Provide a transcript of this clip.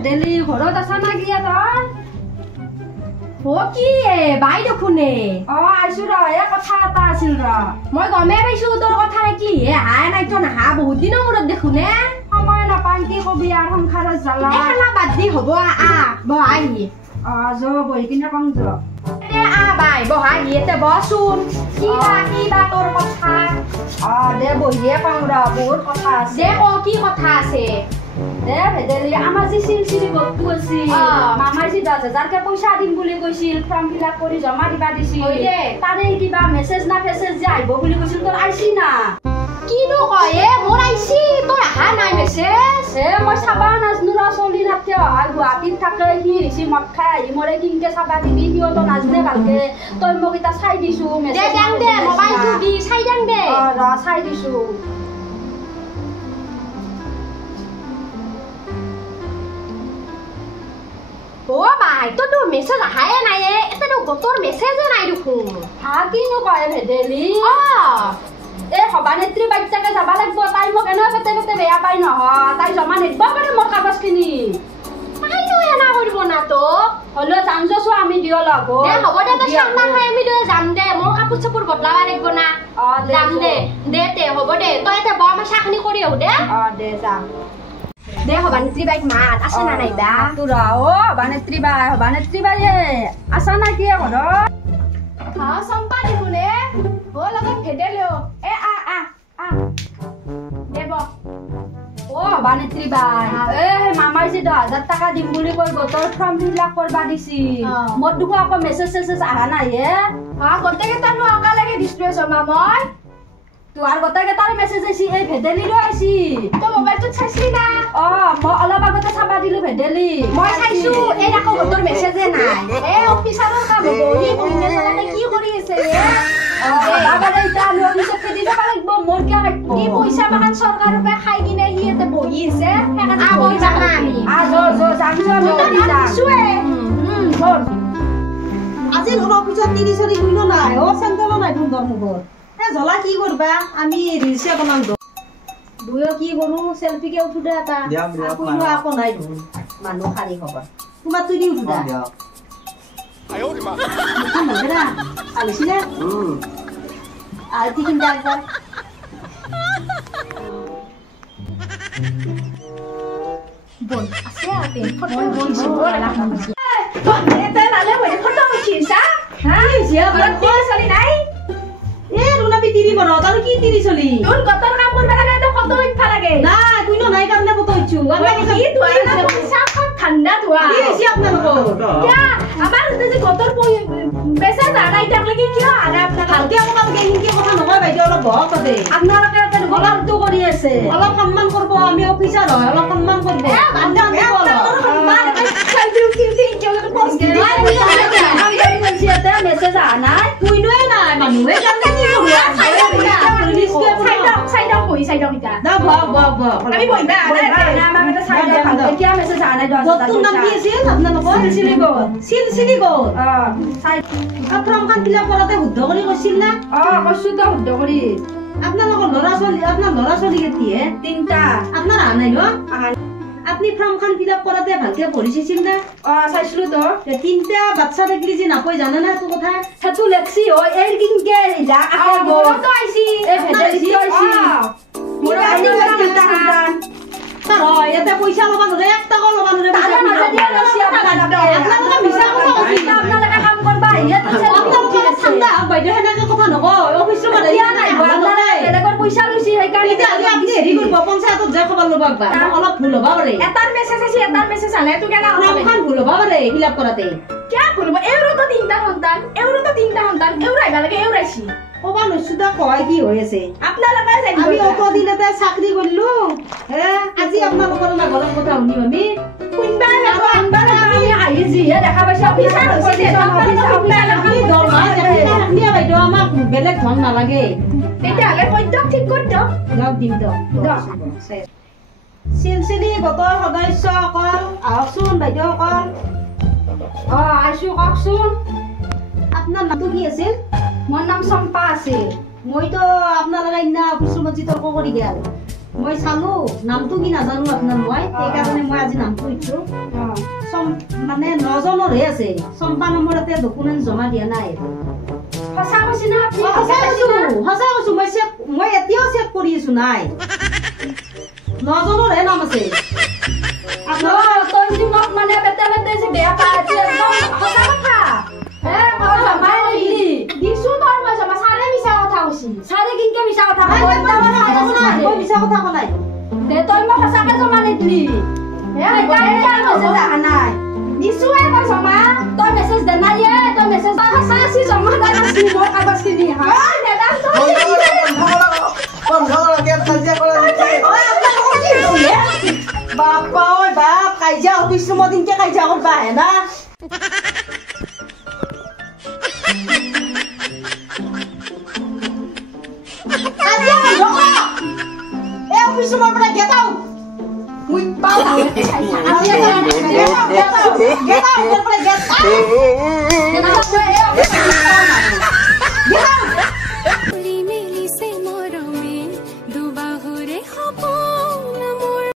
ভেদেলি ঘৰত আছা না কি তই কি বাই দেখোনে আইছো ৰ কথা এটা আছিল ৰ মই গমেই পাইছো তোৰ কথা কি হাই নাই তো নাহা বহুত দিনৰ মূৰত দেখোনে সময় নাপাম কি কবি আৰু সংসাৰত জ্বালা খেলা বাদ দি হ'ব বহাহি বহি কিনে কম বাই বহাহি এতে বচোন কিবা তোৰ কথা দে বহিয়ে কম ৰ বহুত কথা আছে দে কি কথা আছে দে ভেদেলি আমাৰ যি চিলচিলি বস্তু আছিল মামাই যি 10,000 কে পইচা দিম বুলি কৈছিল ফৰ্ম ফিলআপ কৰি জমা দিবা দিছিল তাৰে কিবা মেছেজ না ফেছেজ যে আহিব বুলি কৈছিল তোৰ আইছি না কিনো কয় মোৰ আইছি তোৰ আহা নাই মেছেজ মই চাবা নাজনো ৰ চলি নাথে অহা গুৱাহাটীত থাকে সি আহিছি মদ খাই আহি মৰে কিনকে চাবা দিবি সিহঁতো নাজনে ভালকে তই মোক এটা চাই দিছো মেছেজ দে মোবাইলটো দি চাই দেন দে ৰ চাই দিছো বাই তোৰ মেছেজ আহায়ে নাই এতে গোটৰ মেছেজে নাই দেখোন কিনো কয় ভেদেলি সভানেত্ৰী বাচ্চাকে যাব লাগিব তাই মোক এনে পেটে পেটে বেয়া পাই নহয় তাই জমা নিদিব পাৰে মোৰ কাগজখিনি তাইনো এনা কৰিব না তো হ'লেও যাম যছো আমি দিয় লগ হ'ব দে তই চান্দা খাই আমি দুয়ে যাম দে মোৰ কাপোৰ চাপোৰ বদলাবা লাগিব না যাম দে তে হ'ব দে তই এতিয়া বৰ মই চাখিনি কৰি আহো দে দে যাম দে সভানেত্ৰী বাইক মাত আছে না নাই বা তোৰ সভানেত্ৰী বাই আছা না কি ঘৰত চম্পা দেখোনে লগত ভেদেলি দেব সভানেত্ৰী বাই মামাই যে 10,000 টকা দিম বুলি কৈ গোটৰ ফৰ্ম ফিলআপ কৰবা দিছিল মোৰ দেখো আকৌ মেছেজ চেছেজ আহা নাই গোটেইকেইটানো অকালেকে ডিছপ্লে চমা মই তোৰ গোটেইকেইটাৰ মেছেজ আহিছি এই ভেদেলিৰো আহিছি তই মোবাইলটোত চাইছিলি না মই অলপ আগতে চাবা দিলো ভেদেলি মই চাইছো এই আকৌ গোটৰ মেছেজে নাই অফিচাৰৰ কাম হ'ব কি কৰি আছে পইচা বাগান চৰকাৰৰ পৰা খাই কিনে সি ইয়াতে বহি আছে আজি অফিচত 30 গুণ নাই চেণ্টাৰো নাই সুন্দৰ মুখৰ জ্বলা কি কৰবা আমি ৰিলছে বনাম দুয়ো কি কৰো চেলফিকে উঠো দে এটা আকৌ নাই ধুন মানুহ খালি খবৰ তোমাৰ তুই দি উঠো দা আলিছিলে আলতি কিনতে একবার বল আছে আতে ফটো উঠিছি বল এটা নালে বলে ফটো উঠিছা জিয়া বল কি চলি নাই রুনা বিতিরি বড় তার কি তিরি চলি তোর গতর কাম করবা লাগে তো ফটো উঠা লাগে না কইনো নাই কারণে ফটো উঠছু আমরা কি তোরা না পয়সা ঠান্ডা তোয়া কি হইছে আপনার কো क्या আমার যে গতর পেশা জানাই থাকলে কি কি আরে আপনার কালকে আমাক কি কথা নকয় বাইদেউ অলপ বহতে আপনারা কে গলারটো কৰি আছে অলপ সম্মান করব আমি অফিসার হয় অলপ সম্মান করব আমরা সম্মান সেলফি উঠিছি কি পোস্ট নাই আমি বলছিতে মেসেজ আনাই কইনোই না মানুহে জানে কি হইয়া সাইড ইটা দা ব আমি বইবা না আমাক এটা সাইড ভালকে কি মেসেজ আনাই দছ তোর নাম কি আছিল আপনার লোক সিলসিলি গো সাইড ফর্ম খান ফিল আপ করতে শুদ্ধ কৰি কৈছিল না কৈছো তো শুদ্ধ কৰি আপনাৰ লোক লৰা ছোৱালী কেতিয়া তিনটা আপনার আনাই ন আপনি ফর্ম খান ফিল আপ করতে ভালকে পড়িছিল না চাইছিলো তো তিনটা বাচ্চা দেখলি যে নাপই জানা না তো কথা ছাতু লেখছি ও এর কিনকে যা আকে বড় তো আইছি এ ভেদেলি আইছি মোর আইছি তিনটা সন্তান তার হয় এতে পয়সা লবা নরে 1 টাকা লবা নরে তারে মাঝে দিয়া লছি আপনারা মিছা কথা কইছি আপনারা কাম করবা ইয়া তো আপনারা ঠান্ডা বাইদে হেনাকে কথা নকয় অফিস ৰ দিয়া নাই আপনাৰা বেলেগৰ পয়সা লছি সেই কাৰণে আপনি হেৰি কৰিব পঞ্চায়তত যা খবৰ লবা অলপ ভুল হবা পাৰে এটাৰ মেছেজ আলে তো কেলা ফৰ্মখন ভুল হবা পাৰে ফিল আপ কৰাতে কি ভুল হবা এuro তো তিনটা সন্তান এuro আইবা লাগে এউৰাইছি ওবা নসুদা কয় কি হৈ আছে আপনাৰা কাই যাই আমি অত দিনতে চাকৰি কৰিলো আজি আপোনালোকৰ না গলম কথা শুনি আমি কোনবা আনবাৰ আমি আহি যি দেখা পাইছে অফিচাৰ হৈছে আমি দৰমহা আপনি বাইদেউ আমাক বেলেগ ধন নালাগে তেতিয়ালে কইতক ঠিক কৰি দিয়ক দিম দিয়ক সিলসিলি গোটৰ সদস্য অকল আহকচোন বাইদেউ অকল আইছো কওকচোন আপনাৰ নামটো কি আছিল মোৰ নাম চম্পা আছিল মই তো আপনাৰ লাগা ইনা অফিসৰ মজি তৰ্ক কৰি গেল মই চালো নামটো কি নাজানো আপোনাৰ মই সেইকাৰণে মই আজি নামটো দিছো মানে 9 জনৰহে আছে চম্পা নম্বৰতে ডকুমেন্ট জমা দিয়া নাই সঁচা কৈছি না আপুনি সঁচা কৈছো মই এতিয়াও চেক কৰি আছো নাই 9 জনৰহে নাম আছে তই যদি মোক মানে বেতে বেতে যে বেয়া পাই আছে একদম সঁচা কথা মই জমাই নিদিলি দিছো তোৰ মই জমা চাৰে মিছা কথা কৈছি চাৰে কিনকে মিছা কথা মই মিছা কথা কোৱা নাই দে তই মোক সঁচাকে জমা নিদিলি মেছেজ অহা নাই দিছোৱে মই জমা তই মেছেজ দে নাই তই মেছেজ সঁচা আছে জমা নাই মোৰ কাগজখিনি হয় মেডাম বাপা ঐ বাপ কাজিয়া অফিস ৰুমত দিনকে কাজিয়া কৰবা আহে না কাজিয়া এই অফিস ৰুমৰ পৰা গেট আউট মুই পাও গেট আউট